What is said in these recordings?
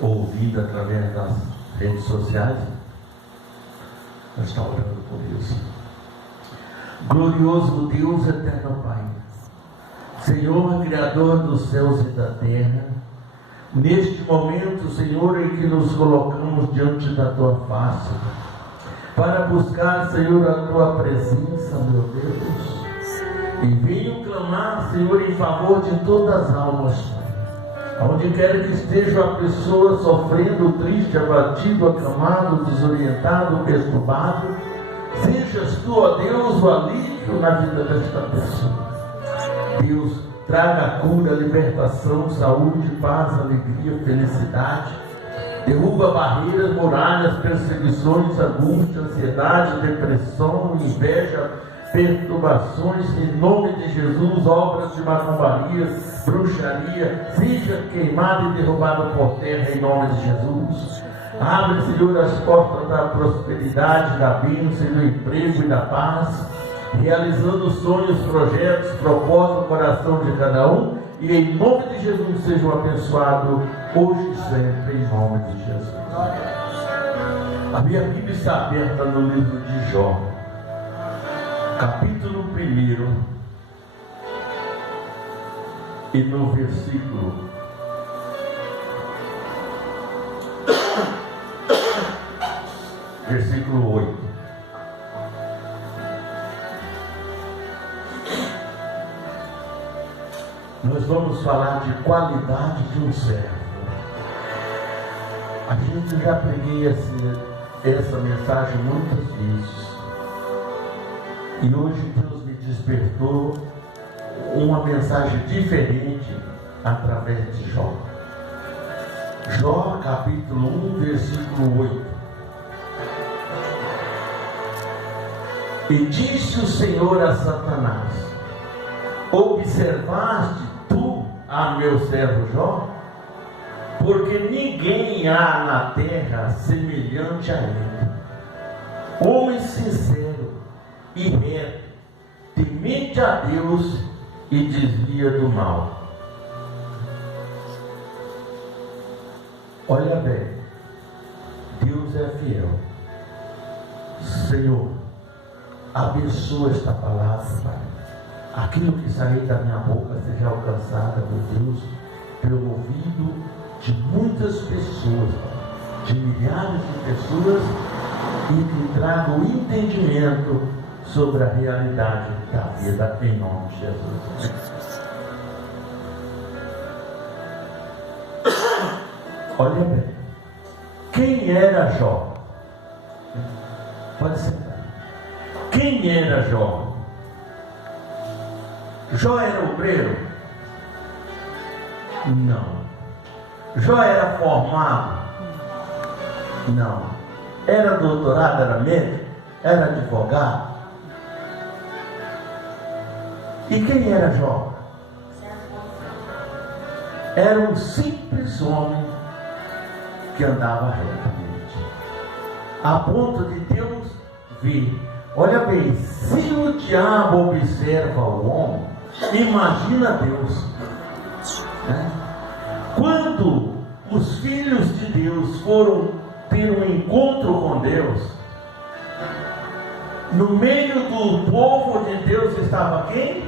ouvindo através das redes sociais, nós estamos orando por isso. Glorioso Deus, eterno Pai, Senhor, Criador dos céus e da terra, neste momento, Senhor, em que nos colocamos diante da Tua face, para buscar, Senhor, a Tua presença, meu Deus, e venho clamar, Senhor, em favor de todas as almas, onde quer que esteja a pessoa sofrendo, triste, abatido, acamado, desorientado, perturbado, sejas Tu, ó Deus, o alívio na vida desta pessoa. Deus, traga a cura, libertação, saúde, paz, alegria, felicidade. Derruba barreiras, muralhas, perseguições, angústia, ansiedade, depressão, inveja, perturbações, em nome de Jesus. Obras de macumbaria, bruxaria, seja queimada e derrubada por terra, em nome de Jesus. Abre, Senhor, as portas da prosperidade, da bênção, do emprego e da paz, realizando sonhos, projetos, propósitos no coração de cada um, e em nome de Jesus sejam abençoados hoje e sempre, em nome de Jesus. A minha Bíblia está aberta no livro de Jó, capítulo 1, e no versículo 8. Nós vamos falar de qualidade de um servo. A gente já preguei essa mensagem muitas vezes, e hoje Deus me despertou uma mensagem diferente através de Jó. Jó, capítulo 1, versículo 8. E disse o Senhor a Satanás: observaste tu a meu servo Jó? Porque ninguém há na terra semelhante a ele, homem sincero e reto, temente a Deus e desvia do mal. Olha bem, Deus é fiel. Senhor, abençoa esta palavra, Pai. Aquilo que sair da minha boca seja alcançado, meu Deus, pelo ouvido de muitas pessoas, de milhares de pessoas, e que traga o entendimento sobre a realidade da vida, em nome de Jesus. Olha bem, quem era Jó? Pode sentar. Quem era Jó? Jó era obreiro? Não. Jó era formado? Não. Era doutorado? Era médico? Era advogado? E quem era Jó? Era um simples homem que andava retamente, a ponto de Deus ver. Olha bem, se o diabo observa o homem, imagina Deus, né? Quando os filhos de Deus foram ter um encontro com Deus, no meio do povo de Deus estava quem?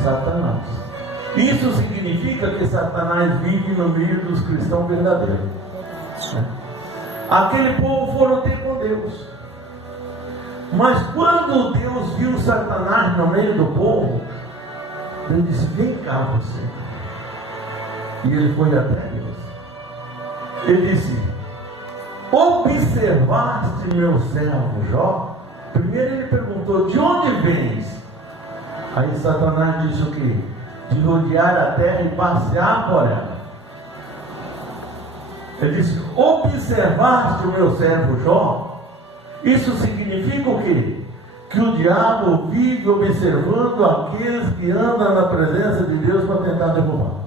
Satanás. Isso significa que Satanás vive no meio dos cristãos verdadeiros, né? Aquele povo foram ter com Deus. Mas quando Deus viu Satanás no meio do povo, Ele disse: vem cá você. E ele foi até Deus. Ele disse: observaste meu servo Jó? Primeiro ele perguntou: de onde vens? Aí Satanás disse o quê? De rodear a terra e passear por ela. Ele disse: observaste o meu servo Jó? Isso significa o quê? Que o diabo vive observando aqueles que andam na presença de Deus para tentar derrubar.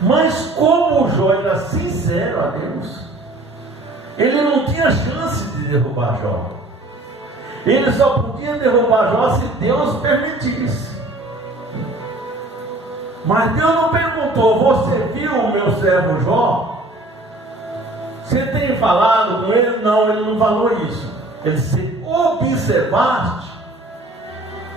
Mas como Jó era sincero a Deus, ele não tinha chance de derrubar Jó. Ele só podia derrubar Jó se Deus permitisse. Mas Deus não perguntou: você viu o meu servo Jó? Você tem falado com ele? Não, ele não falou isso. Ele disse: observaste.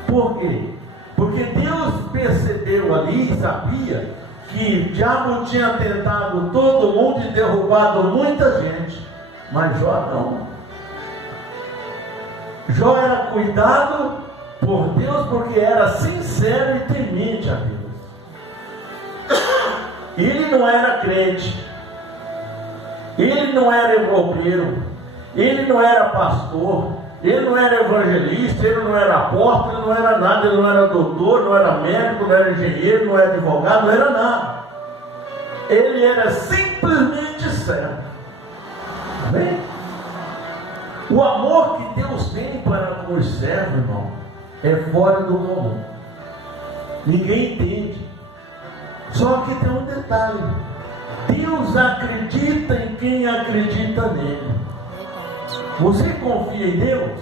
Por quê? Porque Deus percebeu ali, sabia que o diabo tinha tentado todo mundo e derrubado muita gente, mas Jó não. Jó era cuidado por Deus porque era sincero e temente a Deus. Ele não era crente, ele não era obreiro, ele não era pastor, ele não era evangelista, ele não era apóstolo, ele não era nada, ele não era doutor, não era médico, não era engenheiro, não era advogado, não era nada. Ele era simplesmente servo. Amém? O amor que Deus tem para com os servos, irmão, é fora do comum. Ninguém entende. Só que tem um detalhe: Deus acredita em quem acredita nele. Você confia em Deus?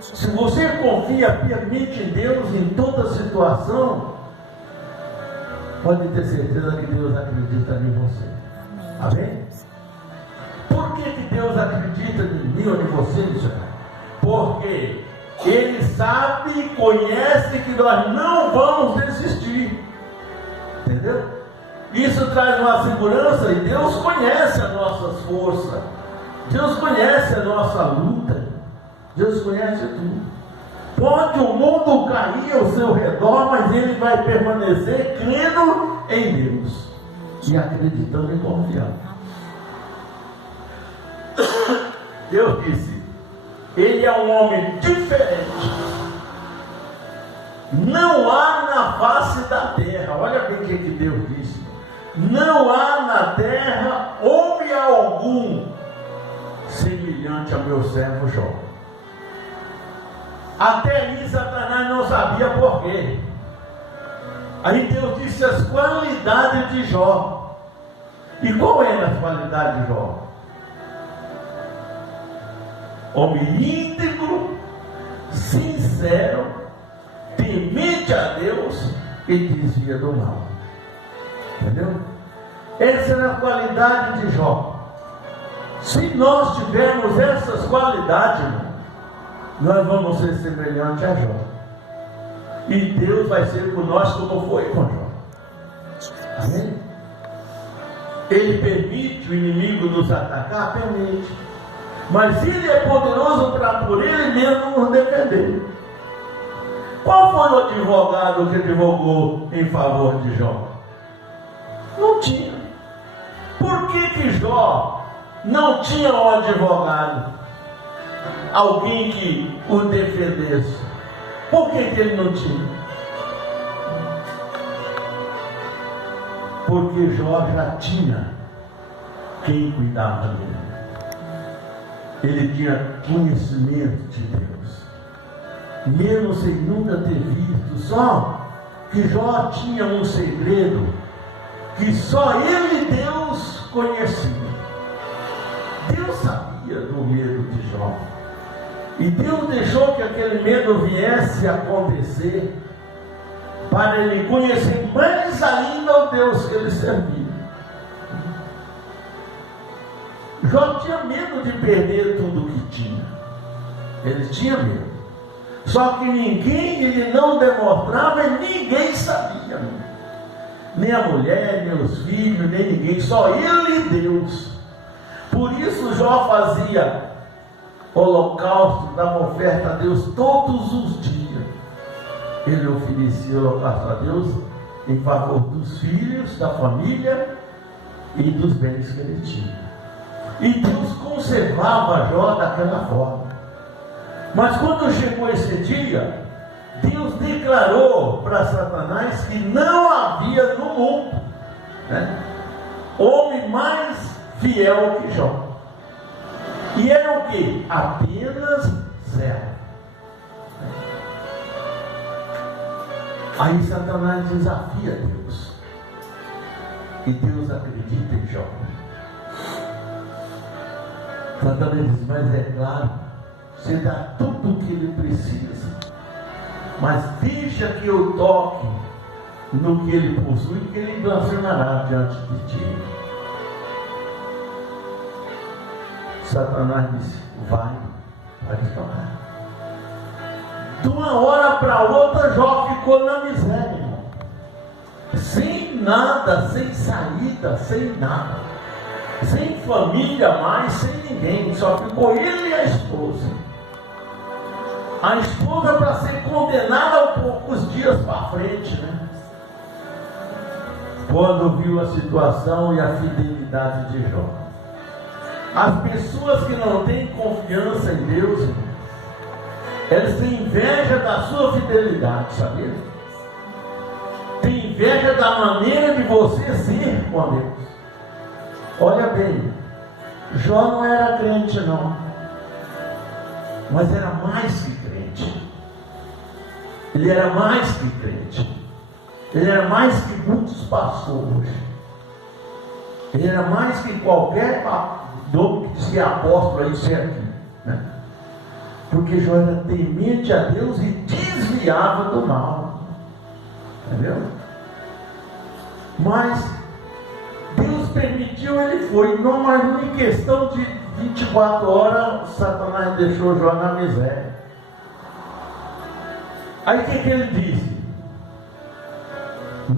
Se você confia piamente em Deus em toda situação, pode ter certeza que Deus acredita em você. Amém? Por que Deus acredita em mim ou em você, Senhor? Porque Ele sabe e conhece que nós não vamos desistir. Entendeu? Isso traz uma segurança, e Deus conhece as nossas forças. Deus conhece a nossa luta. Deus conhece tudo. Pode o mundo cair ao seu redor, mas ele vai permanecer crendo em Deus e acreditando e confiando. Deus disse: ele é um homem diferente. Não há na face da terra, olha bem o que Deus disse: não há na terra homem algum semelhante ao meu servo Jó. Até aí Satanás não sabia por quê. Aí Deus disse as qualidades de Jó. E qual era as qualidades de Jó? Homem íntegro, sincero, temente a Deus e desvia do mal. Entendeu? Essa era a qualidade de Jó. Se nós tivermos essas qualidades, nós vamos ser semelhantes a Jó. E Deus vai ser com nós como foi com Jó. Amém? Ele permite o inimigo nos atacar? Permite. Mas Ele é poderoso para por Ele mesmo nos defender. Qual foi o advogado que advogou em favor de Jó? Não tinha. Por que Jó não tinha um advogado? Alguém que o defendesse. Por que ele não tinha? Porque Jó já tinha quem cuidava dele. Ele tinha conhecimento de Deus, mesmo sem nunca ter visto. Só que Jó tinha um segredo que só ele e Deus conheciam. Deus sabia do medo de Jó, e Deus deixou que aquele medo viesse a acontecer para ele conhecer mais ainda o Deus que ele servia. Jó tinha medo de perder tudo que tinha. Ele tinha medo. Só que ele não demonstrava e ninguém sabia. Nem a mulher, nem os filhos, nem ninguém. Só ele e Deus. Por isso Jó fazia holocausto, dava oferta a Deus todos os dias. Ele oferecia holocausto a Deus em favor dos filhos, da família e dos bens que ele tinha. E Deus conservava Jó daquela forma. Mas quando chegou esse dia, Deus declarou para Satanás que não havia no mundo homem mais fiel que Jó. E era o que? Apenas servo. Aí Satanás desafia Deus. E Deus acredita em Jó. Satanás diz: mas é claro, você dá tudo o que ele precisa, mas deixa que eu toque no que ele possui, que ele blasfemará diante de ti. Satanás disse: vai, pode falar. De uma hora para outra, Jó ficou na miséria, irmão. Sem nada, sem saída, sem nada. Sem família mais, sem ninguém. Só ficou ele e a esposa. A esposa para ser condenada poucos dias para frente, né? Quando viu a situação e a fidelidade de Jó. As pessoas que não têm confiança em Deus, irmão, eles têm inveja da sua fidelidade, sabia? Tem inveja da maneira de você ser com Deus. Olha bem, Jó não era crente não, mas era mais que crente. Ele era mais que crente. Ele era mais que muitos pastores. Ele era mais que qualquer nome que dizia apóstolo aí certo, né? Porque Jó era temente a Deus e desviava do mal. Entendeu? Mas Deus permitiu, ele foi. Não, mas em questão de 24 horas, Satanás deixou Jó na miséria. Aí o que ele disse?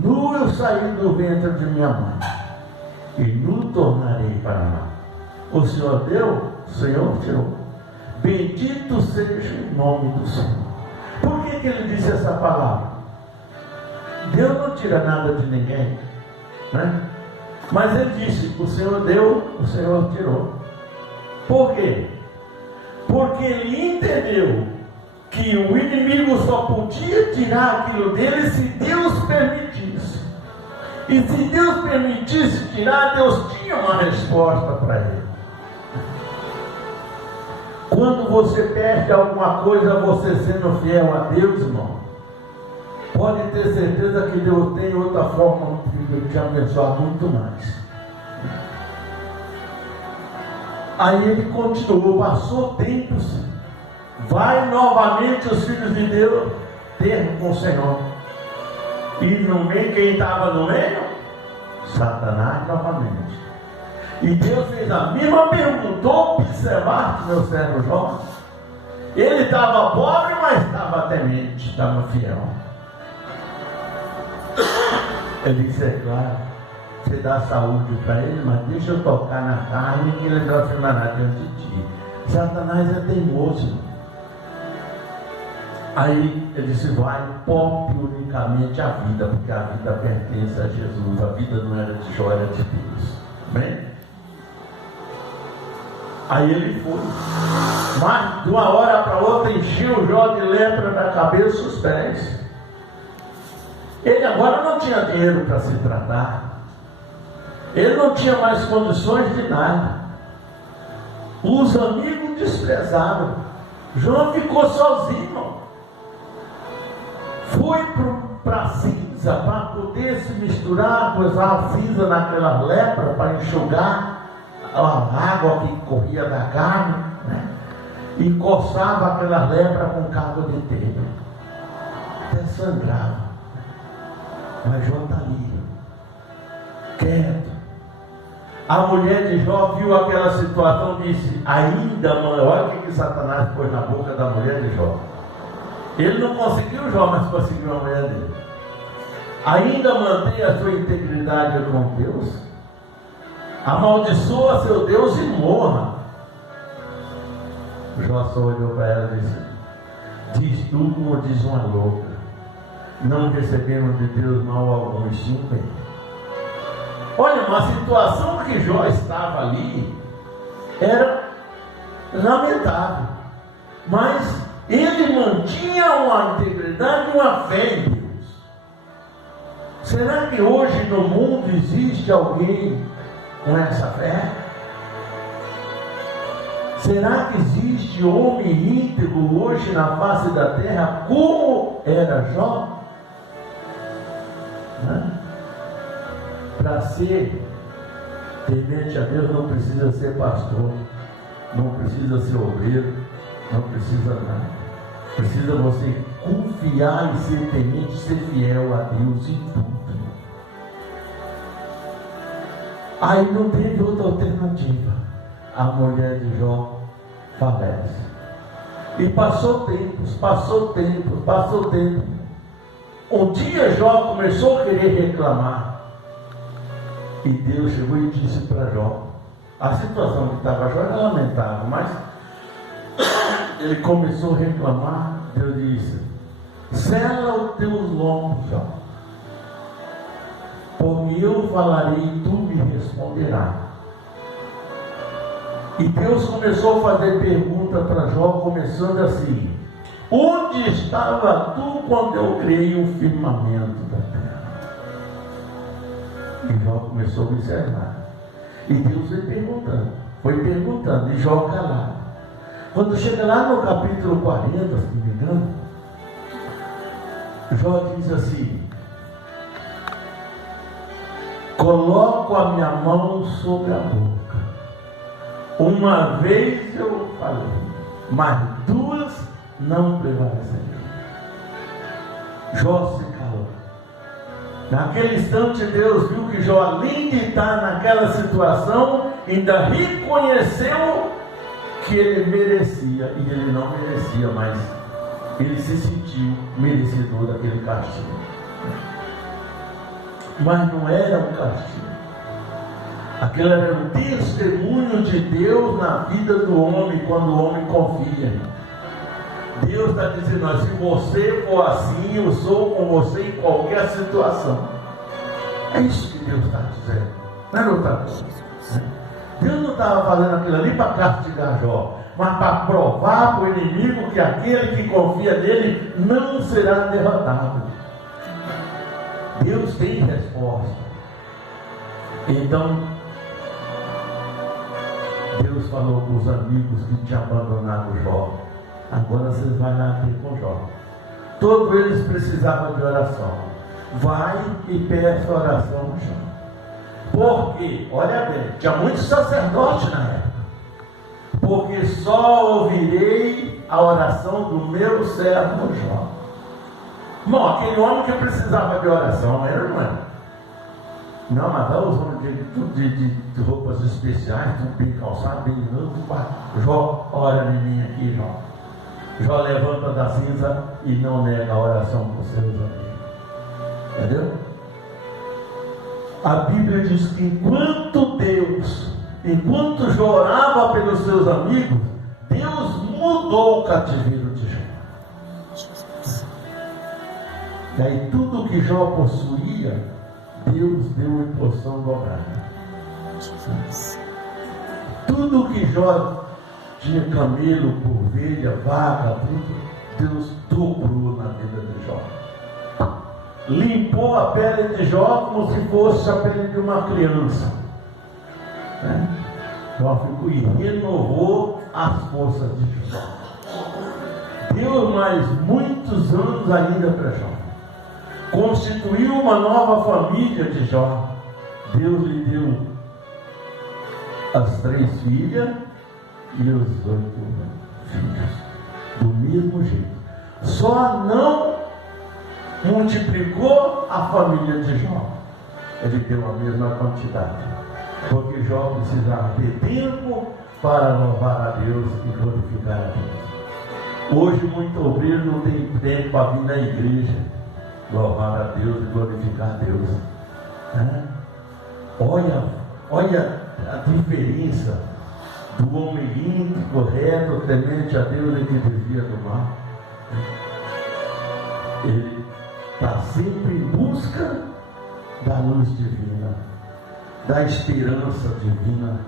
Nu eu saí do ventre de minha mãe, e nu tornarei para lá. O Senhor deu, o Senhor tirou. Bendito seja o nome do Senhor. Por que ele disse essa palavra? Deus não tira nada de ninguém, né? Mas ele disse: o Senhor deu, o Senhor tirou. Por quê? Porque ele entendeu que o inimigo só podia tirar aquilo dele se Deus permitisse. E se Deus permitisse tirar, Deus tinha uma resposta para ele. Quando você perde alguma coisa, você sendo fiel a Deus, irmão, pode ter certeza que Deus tem outra forma de te abençoar muito mais. Aí ele continuou, passou tempos. Vai novamente os filhos de Deus ter com o Senhor. E no meio, quem estava no meio? Satanás novamente. E Deus fez a mesma pergunta: observaste meu servo Jó? Ele estava pobre, mas estava temente, estava fiel. Ele disse: é claro, você dá saúde para ele, mas deixa eu tocar na carne que ele blasfemará diante de ti. Satanás é teimoso. Aí ele disse: vai, poupe unicamente a vida, porque a vida pertence a Jesus. A vida não era de Jó, era de Deus. Amém? Aí ele foi. Mas de uma hora para outra encheu Jó de lepra da cabeça aos pés. Ele agora não tinha dinheiro para se tratar. Ele não tinha mais condições de nada. Os amigos desprezaram. Jó ficou sozinho. Foi para a cinza para poder se misturar, usar a cinza naquela lepra para enxugar a água que corria da carne, né? E coçava aquela lepra com cabo de telha. Até sangrava. Mas Jó está ali, quieto. A mulher de Jó viu aquela situação e disse: ainda, olha o que Satanás pôs na boca da mulher de Jó. Ele não conseguiu Jó, mas conseguiu a mulher dele. Ainda mantém a sua integridade com Deus? Amaldiçoa seu Deus e morra. Jó só olhou para ela e disse: diz tu como diz uma louca, não recebemos de Deus mal algum, e sim bem. Olha, uma situação que Jó estava ali era lamentável, mas ele mantinha uma integridade e uma fé em Deus. Será que hoje no mundo existe alguém com essa fé? Será que existe homem íntegro hoje na face da terra como era Jó? Para ser temente a Deus não precisa ser pastor, não precisa ser obreiro, não precisa nada. Precisa você confiar e ser temente, ser fiel a Deus em tudo. Aí não teve outra alternativa. A mulher de Jó falece. E passou tempo. Um dia Jó começou a querer reclamar. E Deus chegou e disse para Jó, a situação que estava Jó era lamentável, mas ele começou a reclamar. Deus disse: sela os teus lombos, Jó, porque eu falarei e tu me responderás. E Deus começou a fazer pergunta para Jó, começando assim: onde estava tu quando eu criei o firmamento da terra? E Jó começou a observar. E Deus foi perguntando, e Jó calado. Quando chega lá no capítulo 40, se não me engano, Jó diz assim: coloco a minha mão sobre a boca. Uma vez eu falei, mas duas não prevaleceram. Jó se calou. Naquele instante Deus viu que Jó, além de estar naquela situação, ainda reconheceu que ele merecia, e ele não merecia, mas ele se sentiu merecedor daquele castigo. Mas não era um castigo. Aquele era um testemunho de Deus na vida do homem, quando o homem confia. Deus está dizendo assim: se você for assim, eu sou com você em qualquer situação. É isso que Deus está dizendo, não é outra coisa. Deus não estava fazendo aquilo ali para castigar Jó, mas para provar para o inimigo que aquele que confia nele não será derrotado. Deus tem resposta. Então Deus falou para os amigos que tinham abandonado Jó: agora vocês vão lá ter com Jó. Todos eles precisavam de oração. Vai e peça oração a Jó. Porque, olha bem, tinha muitos sacerdotes na época. Porque só ouvirei a oração do meu servo Jó. Bom, aquele homem que precisava de oração, era, não era? Não, mas dá os homens de roupas especiais, tudo bem calçado, bem novo. Jó, ora em mim aqui, Jó. Jó levanta da cinza e não nega a oração para os seus amigos. Entendeu? A Bíblia diz que enquanto Jó orava pelos seus amigos, Deus mudou o cativeiro de Jó. E aí tudo que Jó possuía, Deus deu em porção dobrada. Tudo que Jó tinha, camelo, ovelha, vaca, tudo, Deus dobrou na vida de Jó. Limpou a pele de Jó como se fosse a pele de uma criança. Jó ficou e renovou as forças de Jó. Deu mais muitos anos ainda para Jó. Constituiu uma nova família de Jó. Deus lhe deu as 3 filhas e os 8 filhos. Do mesmo jeito. Só não multiplicou a família de Jó. Ele deu a mesma quantidade. Porque Jó precisava ter tempo para louvar a Deus e glorificar a Deus. Hoje, muito obreiro não tem tempo para vir na igreja louvar a Deus e glorificar a Deus. Olha a diferença do homem íntegro, reto, temente a Deus e que desvia do mal. Ele está sempre em busca da luz divina, da esperança divina,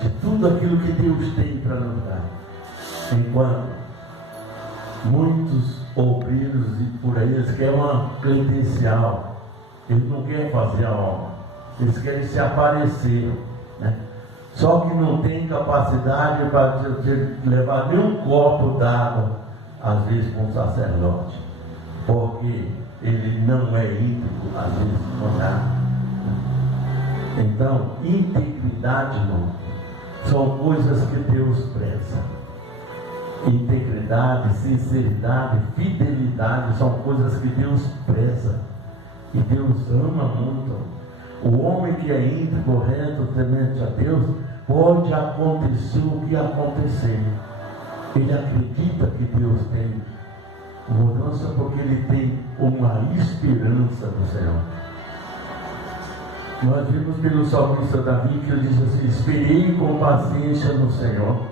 de tudo aquilo que Deus tem para nos dar. Enquanto muitos obreiros e por aí, eles querem uma credencial, eles não querem fazer a obra, eles querem se aparecer, né? Só que não tem capacidade para levar nem um copo d'água, às vezes, para um sacerdote, porque ele não é íntegro, às vezes, com nada. Então, integridade não, são coisas que Deus preza. Integridade, sinceridade, fidelidade são coisas que Deus preza e Deus ama muito. O homem que é íntegro, reto, temente a Deus, pode acontecer o que acontecer. Ele acredita que Deus tem mudança porque ele tem uma esperança do Senhor. Nós vimos pelo salmista Davi que ele diz assim: esperei com paciência no Senhor,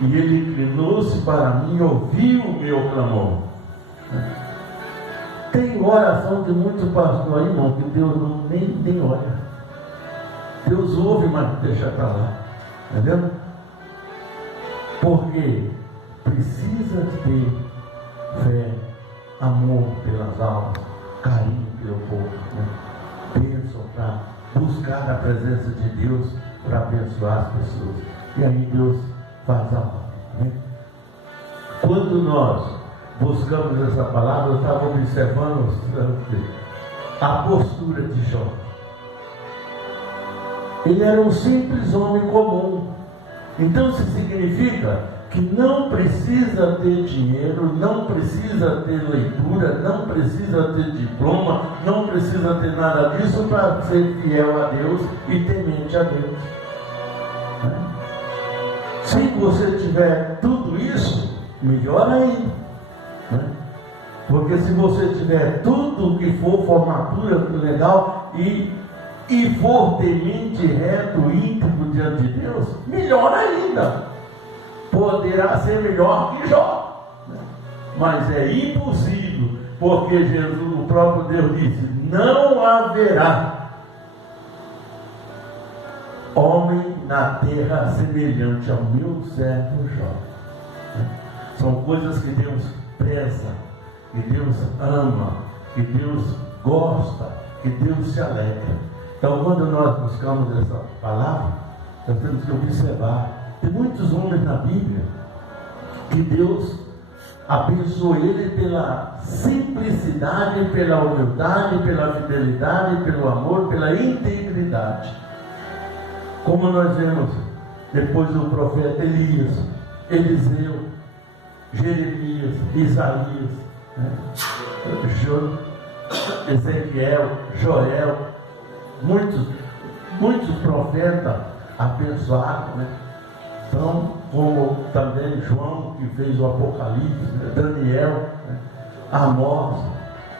e ele inclinou-se para mim e ouviu o meu clamor. Tem oração de muito pastor aí, irmão, que Deus nem olha. Deus ouve, mas deixa para lá. Entendeu? Porque precisa ter fé, amor pelas almas, carinho pelo povo, né? Bênção para buscar a presença de Deus para abençoar as pessoas. E aí Deus faz a obra, né? Quando nós buscamos essa palavra, eu estava observando a postura de Jó. Ele era um simples homem comum. Então isso significa que não precisa ter dinheiro, não precisa ter leitura, não precisa ter diploma, não precisa ter nada disso para ser fiel a Deus e temente a Deus. Se você tiver tudo isso, melhor ainda, né? Porque se você tiver tudo que for formatura legal e for temente, reto, íntegro diante de Deus, melhor ainda. Poderá ser melhor que Jó, né? Mas é impossível, porque Jesus, o próprio Deus disse: não haverá homem na terra semelhante ao meu servo Jó. São coisas que Deus preza, que Deus ama, que Deus gosta, que Deus se alegra. Então, quando nós buscamos essa palavra, nós temos que observar. Tem muitos homens na Bíblia que Deus abençoou ele pela simplicidade, pela humildade, pela fidelidade, pelo amor, pela integridade. Como nós vemos depois do profeta Elias, Eliseu, Jeremias, Isaías, né? Ezequiel, Joel, muitos profetas abençoados, né? Então, como também João, que fez o Apocalipse, né? Daniel, né? Amós,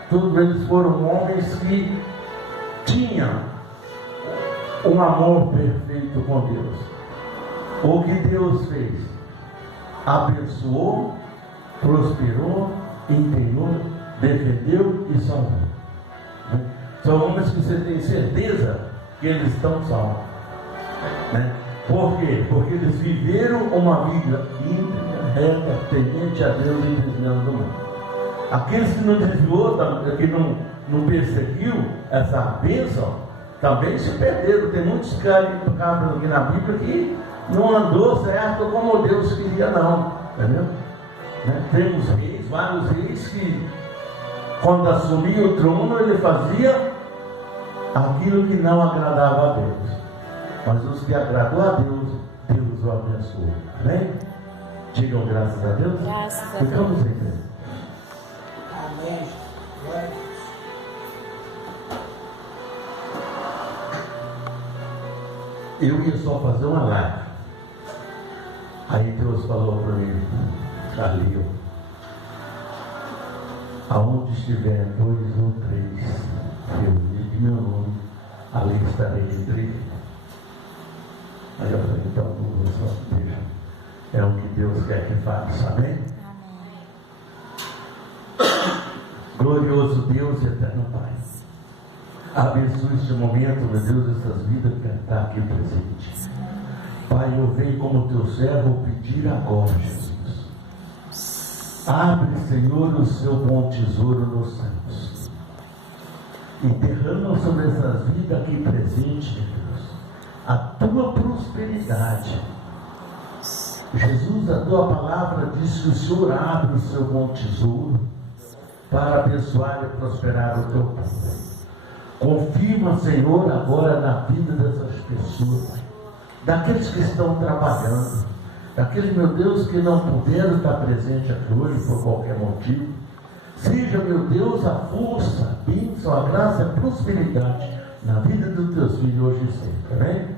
todos eles foram homens que tinham um amor perfeito com Deus. O que Deus fez? Abençoou, prosperou, empenhou, defendeu e salvou. São homens que você tem certeza que eles estão salvos, né? Por quê? Porque eles viveram uma vida íntegra, reta, temente a Deus e desviando do mundo. Aqueles que não desviou, que não perseguiu essa bênção, também se perderam. Tem muitos cabras aqui na Bíblia que não andou certo como Deus queria, não. Entendeu? Né? Temos reis, vários reis que, quando assumia o trono, ele fazia aquilo que não agradava a Deus. Mas os que agradou a Deus, Deus o abençoou. Amém? Digam graças a Deus. Graças a Deus. Ficamos em pé. Amém. Eu ia só fazer uma live. Aí Deus falou para mim: Carlinhos, aonde estiver 2 ou 3 reunidos em meu nome, ali estarei entre eles. Aí eu falei: então vamos só deixa. É o que Deus quer que faça. Amém? Glorioso Deus e eterno Pai, abençoe este momento, meu Deus, essas vidas que estão aqui presentes. Pai, eu venho como teu servo pedir agora, Jesus. Abre, Senhor, o seu bom tesouro nos céus e derrama sobre essas vidas aqui presentes, Deus, a tua prosperidade. Jesus, a tua palavra diz que o Senhor abre o seu bom tesouro para abençoar e prosperar o teu povo. Confirma, Senhor, agora na vida dessas pessoas, daqueles que estão trabalhando, Aquele, meu Deus, que não puderam estar presente aqui hoje por qualquer motivo, seja, meu Deus, a força, a bênção, a graça, a prosperidade na vida dos teus filhos hoje e sempre, amém?